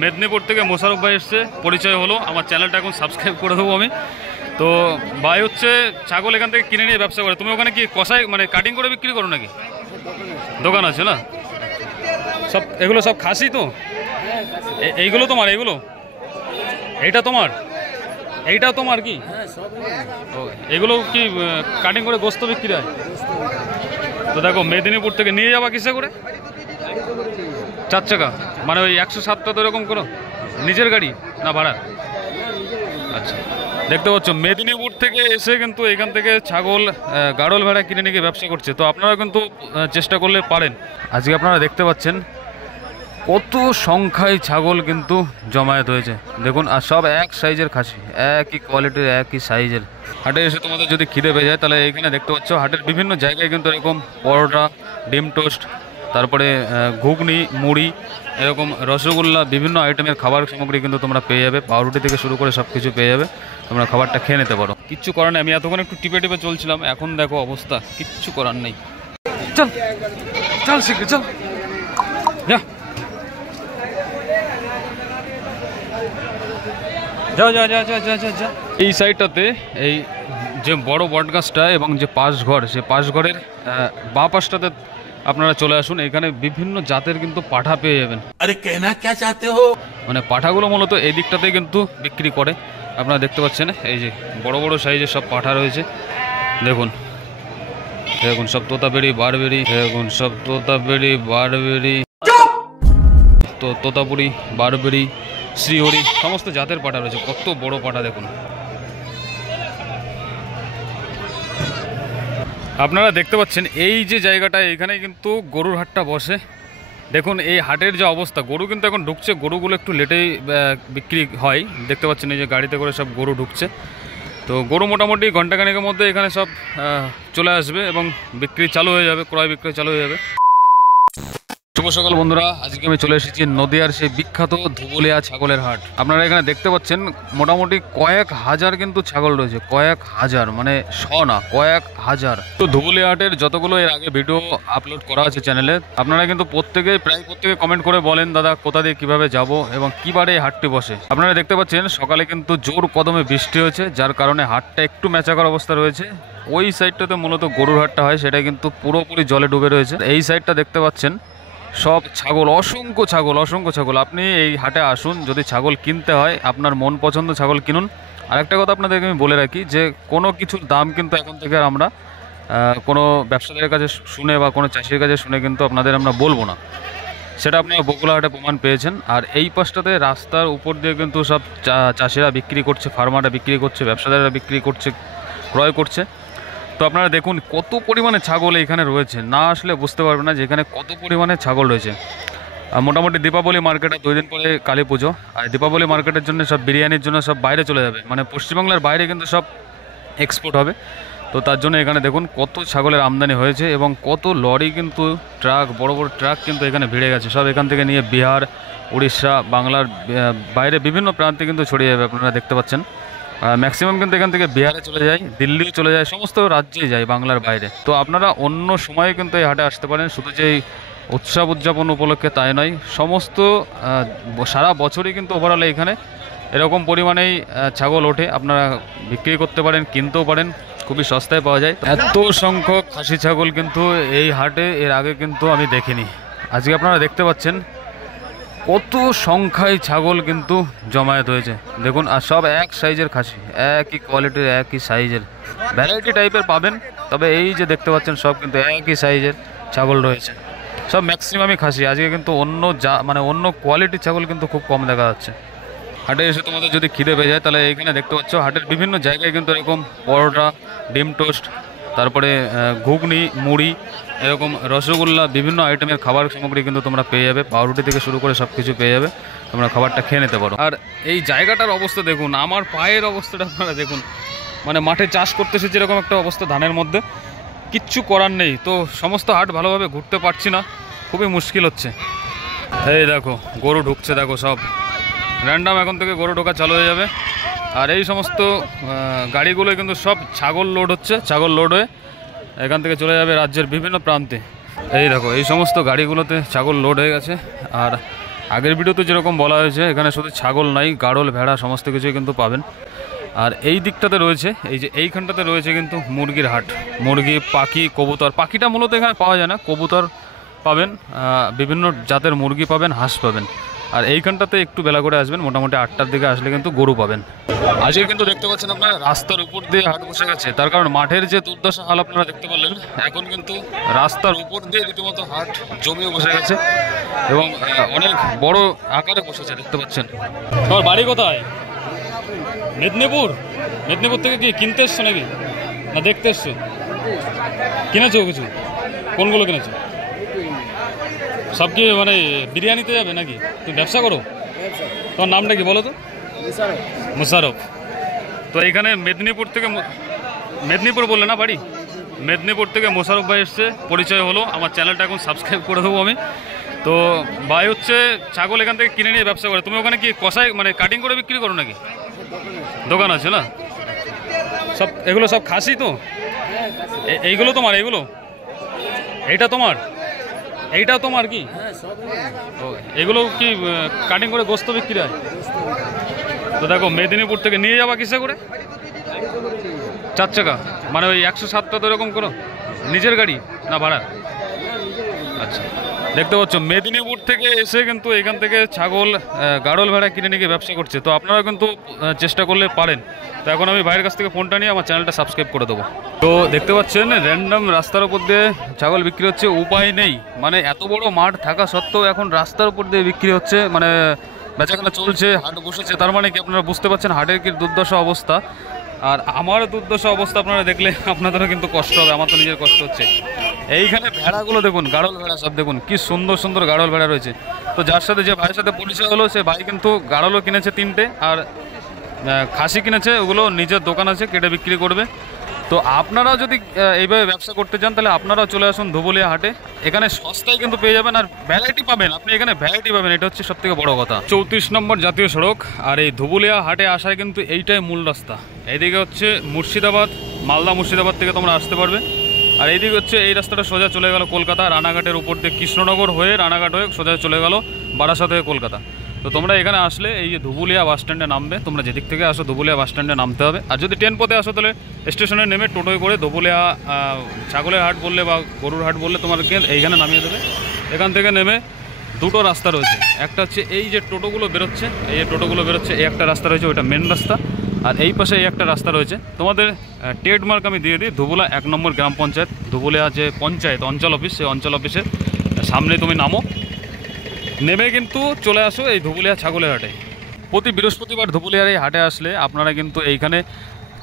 মেদিনীপুর থেকে মোশারফ ভাই এসছে, পরিচয় হলো। আমার চ্যানেলটা এখন সাবস্ক্রাইব করে দেবো আমি। তো ভাই হচ্ছে ছাগল এখান থেকে কিনে নিয়ে ব্যবসা করে। তুমি ওখানে কি কষাই মানে কাটিং করে বিক্রি করো নাকি? দোকান আছে না? সব এগুলো সব খাসি তো? এইগুলো তোমার? এইগুলো এইটা তোমার? এইটাও তোমার কি? এগুলো কি কাটিং করে গোস্ত বিক্রি হয়? তো দেখো মেদিনীপুর থেকে নিয়ে যাবা কিসে করে? 4 চাকা, মানে ওই 107টা তো এরকম করো? নিজের গাড়ি না ভাড়া? আচ্ছা, দেখতে পাচ্ছ মেদিনীপুর থেকে এসে কিন্তু এখান থেকে ছাগল গাড়ল ভেড়া কিনে নিয়ে ব্যবসা করছে। তো আপনারা কিন্তু চেষ্টা করলে পারেন। আজকে আপনারা দেখতে পাচ্ছেন কত সংখ্যায় ছাগল কিন্তু জমায়েত হয়েছে দেখুন, আর সব এক সাইজের খাসি, একই কোয়ালিটির একই সাইজের। হাটে এসে তোমাদের যদি খিদে পেয়ে যায় তাহলে এখানে দেখতে পাচ্ছ হাটের বিভিন্ন জায়গায় কিন্তু এরকম পরোটা, ডিম টোস্ট, তারপরে ঘুগনি, মুড়ি, এরকম রসগোল্লা, বিভিন্ন আইটেমের খাবার সামগ্রী কিন্তু তোমরা পেয়ে যাবে। পাউরুটি থেকে শুরু করে সব কিছু পেয়ে যাবে, তোমরা খাবারটা খেয়ে নিতে পারো। কিচ্ছু করার নেই, আমি এতক্ষণ একটু টিপে টিপে চলছিলাম, এখন দেখো অবস্থা, কিচ্ছু করার নেই। চল চল শিখে চল, যা যা যা যা যা যা যা যা। এই সাইডটাতে এই যে বড় বট গাছটা এবং যে পাশঘর, সে পাশঘরের বাঁ পাশটাতে আপনারা চলে আসুন। এখানে বিভিন্ন জাতের কিন্তু পাঠা পেয়ে যাবেন। আরে কেনা কে চাতে হো, মানে পাঠাগুলো মূলত এই দিকটাতে কিন্তু বিক্রি করে। আপনারা দেখতে পাচ্ছেন এই যে বড় বড় সাইজের সব পাঠা রয়েছে। দেখুন দেখুন সব তোতাবেড়ি, বারবেরি, দেখুন সব তোতাবেড়ি, বারবেরি, তো তোতাপুরি, বারবেরি, শ্রীহরি, সমস্ত জাতের পাঠা রয়েছে। কত বড় পাঠা দেখুন। আপনারা দেখতে পাচ্ছেন এই যে জায়গাটা, এখানে কিন্তু গরুর হাটটা বসে। দেখুন এই হাটের যে অবস্থা, গরু কিন্তু এখন ঢুকছে, গরুগুলো একটু লেটেই বিক্রি হয়। দেখতে পাচ্ছেন এই যে গাড়িতে করে সব গরু ঢুকছে। তো গরু মোটামুটি ঘন্টাখানেকের মধ্যে এখানে সব চলে আসবে এবং বিক্রি চালু হয়ে যাবে, ক্রয় বিক্রয় চালু হয়ে যাবে। শুভ সকাল বন্ধুরা, আজকে আমি চলে এসেছি নদিয়ার সেই বিখ্যাত ধুবুলিয়া ছাগলের হাট। আপনারা এখানে দেখতে পাচ্ছেন মোটামুটি কয়েক হাজার কিন্তু ছাগল রয়েছে, কয়েক হাজার, মানে 100 না, কয়েক হাজার। তো ধুবুলিয়া হাটের যতগুলো এর আগে ভিডিও আপলোড করা আছে চ্যানেলে, আপনারা কিন্তু প্রায় প্রত্যেকে কমেন্ট করে বলেন দাদা কোথা দিয়ে কিভাবে যাব এবং কি বারে এই হাটটি বসে। আপনারা দেখতে পাচ্ছেন সকালে কিন্তু জোর কদমে বৃষ্টি হয়েছে, যার কারণে হাটটা একটু মেচাকার অবস্থা রয়েছে। ওই সাইডটাতে মূলত গরুর হাটটা হয়, সেটা কিন্তু পুরোপুরি জলে ডুবে রয়েছে। এই সাইডটা দেখতে পাচ্ছেন সব ছাগল, অসংখ্য ছাগল, অসংখ্য ছাগল। আপনি এই হাটে আসুন, যদি ছাগল কিনতে হয় আপনার মন পছন্দ ছাগল কিনুন। আরেকটা কথা আপনাদেরকে আমি বলে রাখি যে কোনো কিছুর দাম কিন্তু এখন থেকে আর আমরা কোনো ব্যবসাদারের কাছে শুনে বা কোনো চাষির কাছে শুনে কিন্তু আপনাদের আমরা বলবো না, সেটা আপনারা বগুড়া হাটে প্রমাণ পেয়েছেন। আর এই পাশটাতে রাস্তার উপর দিয়ে কিন্তু সব চাষিরা বিক্রি করছে, ফার্মাররা বিক্রি করছে, ব্যবসাদাররা বিক্রি করছে, ক্রয় করছে। তো আপনারা দেখুন কত পরিমাণে ছাগল এখানে রয়েছে, না আসলে বুঝতে পারবেন না যে এখানে কত পরিমাণে ছাগল রয়েছে। মোটামুটি দীপাবলি মার্কেটে 2 দিন পরে কালী পুজো, আর দীপাবলি মার্কেটের জন্য সব বিরিয়ানির জন্য সব বাইরে চলে যাবে, মানে পশ্চিমবাংলার বাইরে কিন্তু সব এক্সপোর্ট হবে। তো তার জন্য এখানে দেখুন কত ছাগলের আমদানি হয়েছে এবং কত লরি কিন্তু, ট্রাক, বড় বড় ট্রাক কিন্তু এখানে ভিড়ে গেছে। সব এখান থেকে নিয়ে বিহার, উড়িষ্যা, বাংলার বাইরে বিভিন্ন প্রান্তে কিন্তু ছড়িয়ে যাবে। আপনারা দেখতে পাচ্ছেন ম্যাক্সিমাম কিন্তু এখান থেকে বিহারে চলে যায়, দিল্লিও চলে যায়, সমস্ত রাজ্যেই যায় বাংলার বাইরে। তো আপনারা অন্য সময়ে কিন্তু এই হাটে আসতে পারেন, শুধু যে উৎসব উদযাপন উপলক্ষে তাই নয়, সমস্ত সারা বছরই কিন্তু ওভারঅল এখানে এরকম পরিমাণেই ছাগল ওঠে। আপনারা বিক্রি করতে পারেন, কিনতেও পারেন, খুবই সস্তায় পাওয়া যায়। এত সংখ্যক খাসি ছাগল কিন্তু এই হাটে এর আগে কিন্তু আমি দেখিনি। আজকে আপনারা দেখতে পাচ্ছেন কত সংখ্যায় ছাগল কিন্তু জমায়েত হয়েছে দেখুন, আর সব এক সাইজের খাসি, একই কোয়ালিটির একই সাইজের। ভ্যারাইটি টাইপের পাবেন, তবে এই যে দেখতে পাচ্ছেন সব কিন্তু একই সাইজের ছাগল রয়েছে, সব ম্যাক্সিমামই খাসি। আজকে কিন্তু অন্য কোয়ালিটির ছাগল কিন্তু খুব কম দেখা যাচ্ছে। হাটে এসে তোমাদের যদি খিদে পেয়ে যায় তাহলে এখানে দেখতে পাচ্ছ হাটের বিভিন্ন জায়গায় কিন্তু এরকম পরোটা, ডিম টোস্ট, তারপরে ঘুগনি, মুড়ি, এরকম রসগোল্লা, বিভিন্ন আইটেমের খাবার সামগ্রী কিন্তু তোমরা পেয়ে যাবে। পাউরুটি থেকে শুরু করে সব কিছু পেয়ে যাবে, তোমরা খাবারটা খেয়ে নিতে পারো। আর এই জায়গাটার অবস্থা দেখুন, আমার পায়ের অবস্থাটা আপনারা দেখুন, মানে মাঠে চাষ করতে এসেছে এরকম একটা অবস্থা ধানের মধ্যে, কিচ্ছু করার নেই। তো সমস্ত হাট ভালোভাবে ঘুরতে পারছি না, খুবই মুশকিল হচ্ছে। এই দেখো গরু ঢুকছে, দেখো সব র্যান্ডাম এখন থেকে গরু ঢোকা চালু হয়ে যাবে। আর এই সমস্ত গাড়িগুলো কিন্তু সব ছাগল লোড হচ্ছে, ছাগল লোড হয়ে এখান থেকে চলে যাবে রাজ্যের বিভিন্ন প্রান্তে। এই দেখো এই সমস্ত গাড়িগুলোতে ছাগল লোড হয়ে গেছে। আর আগের ভিডিওতে যেরকম বলা হয়েছে এখানে শুধু ছাগল নাই, গাড়ল ভেড়া সমস্ত কিছুই কিন্তু পাবেন। আর এই দিকটাতে রয়েছে, এই যে এইখানটাতে রয়েছে কিন্তু মুরগির হাট, মুরগি, পাখি, কবুতর। পাখিটা মূলত এখানে পাওয়া যায় না, কবুতর পাবেন, বিভিন্ন জাতের মুরগি পাবেন, হাঁস পাবেন। আর এইখানটাতে একটু বেলা করে আসবেন, মোটামুটি 8টার দিকে আসলে কিন্তু গরু পাবেন। আজকে কিন্তু দেখতে পাচ্ছেন আপনারা রাস্তার উপর দিয়ে হাট বসে গেছে, তার কারণ মাঠের যে দুর্দশা হাল আপনারা দেখতে পারলেন, এখন কিন্তু রাস্তার উপর দিয়ে রীতিমতো হাট জমিয়ে বসে গেছে এবং অনেক বড় আকারে বসেছে দেখতে পাচ্ছেন। তোমার বাড়ি কোথায়? মেদিনীপুর। মেদিনীপুর থেকে কি কিনতে এসছো নাকি না দেখতে এসছো? কিনেছো কিছু? কোনগুলো কিনেছো? সব কি মানে বিরিয়ানিতে যাবে নাকি? তুমি ব্যবসা করো? তোমার নামটা কি বলো তো? মুশারফ। তো এখানে মেদিনীপুর থেকে, মেদিনীপুর বললে না বাড়ি? মেদিনীপুর থেকে মুশারফ ভাই এসছে, পরিচয় হলো। আমার চ্যানেলটা এখন সাবস্ক্রাইব করে দেবো আমি। তো ভাই হচ্ছে ছাগল এখান থেকে কিনে নিয়ে ব্যবসা করে। তুমি ওখানে কি কষাই মানে কাটিং করে বিক্রি করো নাকি? দোকান আছে না? সব এগুলো সব খাসি তো? এইগুলো তোমার? এইগুলো এইটা তোমার? এইটাও তোমার কি? এগুলো কি কাটিং করে গোস্ত বিক্রি হয়? তো দেখো মেদিনীপুর থেকে নিয়ে যাবা কিসে করে? 4 চাকা মানে ওই 107টা তো এরকম করো? নিজের গাড়ি না ভাড়া? আচ্ছা, দেখতে পাচ্ছ মেদিনীপুর থেকে এসে কিন্তু এখান থেকে ছাগল, গাড়ল ভেড়া কিনে নিয়ে ব্যবসা করছে। তো আপনারা কিন্তু চেষ্টা করলে পারেন। তো এখন আমি ভাইয়ের কাছ থেকে ফোনটা নিয়ে আমার চ্যানেলটা সাবস্ক্রাইব করে দেবো। তো দেখতে পাচ্ছেন র্যান্ডম রাস্তার উপর দিয়ে ছাগল বিক্রি হচ্ছে, উপায় নেই। মানে এত বড় মাঠ থাকা সত্ত্বেও এখন রাস্তার উপর দিয়ে বিক্রি হচ্ছে, মানে বেচাকেনা চলছে, হাট বসেছে। তার মানে কি আপনারা বুঝতে পারছেন হাটের কি দুর্দশা অবস্থা। আর আমার দুর্দশা অবস্থা আপনারা দেখলে আপনাদেরও কিন্তু কষ্ট হবে, আমার তো নিজের কষ্ট হচ্ছে। এইখানে ভেড়াগুলো দেখুন, গাড়ল ভেড়া সব দেখুন, কি সুন্দর সুন্দর গাড়ল ভেড়া রয়েছে। তো যার সাথে যে ভাইয়ের সাথে পরিচয় হলো, সে ভাই কিন্তু গাড়লও কিনেছে 3টে, আর খাসি কিনেছে, ওগুলো নিজের দোকান আছে, কেটে বিক্রি করবে। তো আপনারাও যদি এইভাবে ব্যবসা করতে চান তাহলে আপনারাও চলে আসুন ধুবুলিয়া হাটে। এখানে সস্তায় কিন্তু পেয়ে যাবেন, আর ভ্যারাইটি পাবেন। আপনি এখানে ভ্যারাইটি পাবেন, এটা হচ্ছে সবথেকে বড় কথা। 34 নম্বর জাতীয় সড়ক, আর এই ধুবুলিয়া হাটে আসার কিন্তু এইটাই মূল রাস্তা। এইদিকে হচ্ছে মুর্শিদাবাদ, মালদা মুর্শিদাবাদ থেকে তোমরা আসতে পারবে। আর এইদিকে হচ্ছে এই রাস্তাটা সোজা চলে গেল কলকাতা, রানাঘাটের উপর দিয়ে কৃষ্ণনগর হয়ে, রানাঘাট হয়ে সোজা চলে গেল বারাসাত হয়ে কলকাতা। তো তোমরা এখানে আসলে এই যে ধুবুলিয়া বাস স্ট্যান্ডে নামবে, তোমরা যেদিক থেকে আসো ধুবুলিয়া বাস স্ট্যান্ডে নামতে হবে। আর যদি ট্রেন পথে আসো তাহলে স্টেশনে নেমে টোটোয় করে ধুবুলিয়া ছাগলের হাট বললে বা গরুর হাট বললে তোমাকে এইখানে নামিয়ে দেবে। এখান থেকে নেমে দুটো রাস্তা রয়েছে, একটা হচ্ছে এই যে টোটোগুলো বেরোচ্ছে, এই যে টোটোগুলো বেরোচ্ছে, এই একটা রাস্তা রয়েছে, ওইটা মেন রাস্তা। আর এই পাশে এই একটা রাস্তা রয়েছে। তোমাদের ট্রেডমার্ক আমি দিয়ে দিই, ধুবুলা 1 নম্বর গ্রাম পঞ্চায়েত, ধুবুলিয়া যে পঞ্চায়েত অঞ্চল অফিস, সেই অঞ্চল অফিসের সামনে তুমি নামো, নেমে কিন্তু চলে আসো এই ধুবুলিয়া ছাগলের হাটে। প্রতি বৃহস্পতিবার ধুবুলিয়ার এই হাটে আসলে আপনারা কিন্তু এইখানে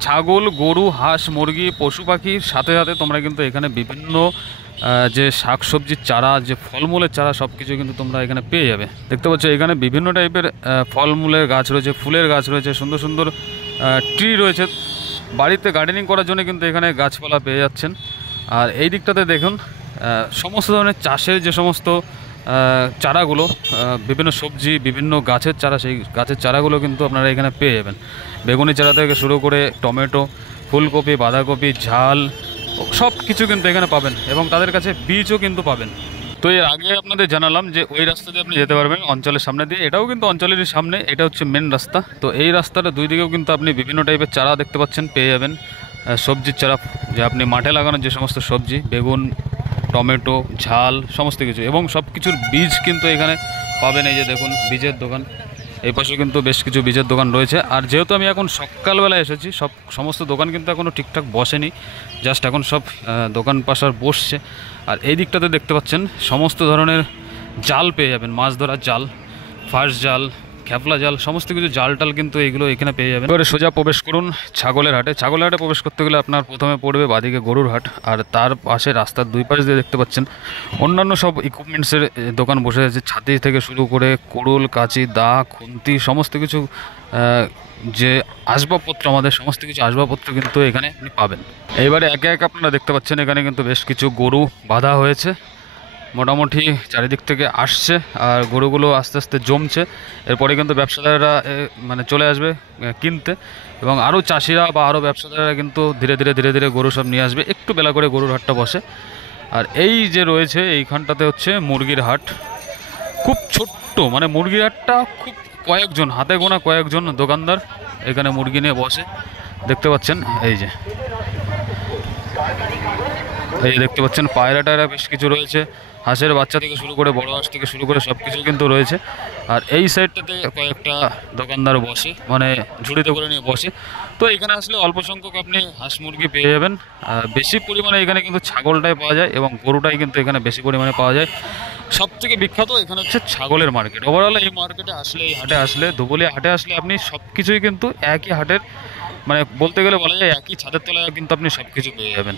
ছাগল, গরু, হাঁস, মুরগি, পশু পাখির সাথে সাথে তোমরা কিন্তু এখানে বিভিন্ন যে শাকসবজির চারা, যে ফলমূলের চারা, সব কিছু কিন্তু তোমরা এখানে পেয়ে যাবে। দেখতে পাচ্ছ এখানে বিভিন্ন টাইপের ফলমূলের গাছ রয়েছে, ফুলের গাছ রয়েছে, সুন্দর সুন্দর ট্রি রয়েছে। বাড়িতে গার্ডেনিং করার জন্য কিন্তু এখানে গাছপালা পেয়ে যাচ্ছেন। আর এই দিকটাতে দেখুন সমস্ত ধরনের চাষের যে সমস্ত চারাগুলো, বিভিন্ন সবজি, বিভিন্ন গাছের চারা, সেই গাছের চারাগুলো কিন্তু আপনারা এখানে পেয়ে যাবেন। বেগুনি চারা থেকে শুরু করে টমেটো, ফুলকপি, বাঁধাকপি, ঝাল, সব কিছু কিন্তু এখানে পাবেন এবং তাদের কাছে বীজও কিন্তু পাবেন। তো এর আগে আপনাদের জানালাম যে ওই রাস্তা দিয়ে আপনি যেতে পারবেন অঞ্চলের সামনে দিয়ে, এটাও কিন্তু অঞ্চলেরই সামনে, এটা হচ্ছে মেন রাস্তা। তো এই রাস্তাটা দুই দিকেও কিন্তু আপনি বিভিন্ন টাইপের চারা দেখতে পাচ্ছেন, পেয়ে যাবেন। সবজির চারা, যে আপনি মাঠে লাগানোর যে সমস্ত সবজি, বেগুন, টমেটো, ঝাল, সমস্ত কিছু, এবং সব কিছুর বীজ কিন্তু এখানে পাবেন। এই যে দেখুন বীজের দোকান, এই পাশে কিন্তু বেশ কিছু বীজের দোকান রয়েছে। আর যেহেতু আমি এখন সকালবেলা এসেছি, সমস্ত দোকান কিন্তু এখনও ঠিকঠাক বসেনি, জাস্ট এখন সব দোকান পাশার বসছে। আর এই দিকটাতে দেখতে পাচ্ছেন সমস্ত ধরনের জাল পেয়ে যাবেন, মাছ ধরার জাল, ফাঁস জাল, খ্যাপলা জাল, সমস্ত কিছু জাল টাল কিন্তু এইগুলো এখানে পেয়ে যাবেন। এবারে সোজা প্রবেশ করুন ছাগলের হাটে। ছাগলের হাটে প্রবেশ করতে গেলে আপনার প্রথমে পড়বে বাদিকে গরুর হাট, আর তার পাশে রাস্তার দুই পাশ দিয়ে দেখতে পাচ্ছেন অন্যান্য সব ইকুইপমেন্টসের দোকান বসে আছে। ছাতি থেকে শুরু করে কুড়ুল, কাঁচি, দা, খুন্তি, সমস্ত কিছু যে আসবাবপত্র, আমাদের সমস্ত কিছু আসবাবপত্র কিন্তু এখানে আপনি পাবেন। এইবারে একে একে আপনারা দেখতে পাচ্ছেন এখানে কিন্তু বেশ কিছু গরু বাঁধা হয়েছে, মোটামুটি চারিদিক থেকে আসছে, আর গরুগুলো আস্তে আস্তে জমছে। এরপরে কিন্তু ব্যবসাদাররা মানে চলে আসবে কিনতে, এবং আরও চাষিরা বা আরও ব্যবসাদাররা কিন্তু ধীরে ধীরে ধীরে ধীরে গরু সব নিয়ে আসবে। একটু বেলা করে গরুর হাটটা বসে। আর এই যে রয়েছে এইখানটাতে হচ্ছে মুরগির হাট। খুব ছোট্ট, মানে মুরগির হাটটা খুব কয়েকজন, হাতে গোনা কয়েকজন দোকানদার এখানে মুরগি নিয়ে বসে। দেখতে পাচ্ছেন এই যে দেখতে পাচ্ছেন পায়রা টায়রা বেশ কিছু রয়েছে, হাঁসের বাচ্চা থেকে শুরু করে বড় হাঁস থেকে শুরু করে সব কিছু কিন্তু রয়েছে। আর এই সাইডটাতে কয়েকটা দোকানদার বসে, মানে ঝুড়িতে করে নিয়ে বসে। তো এখানে আসলে অল্প সংখ্যক আপনি হাঁস মুরগি পেয়ে যাবেন। বেশি পরিমাণে এখানে কিন্তু ছাগলটাই পাওয়া যায় এবং গরুটাই কিন্তু এখানে বেশি পরিমাণে পাওয়া যায়। সব থেকে বিখ্যাত এখানে হচ্ছে ছাগলের মার্কেট। ওভারঅল এই মার্কেটে আসলে, এই হাটে আসলে, ধুবুলিয়া হাটে আসলে আপনি সব কিছুই কিন্তু একই হাটের, মানে বলতে গেলে বলা যায় একই ছাদের তলায় কিন্তু আপনি সব কিছু পেয়ে যাবেন।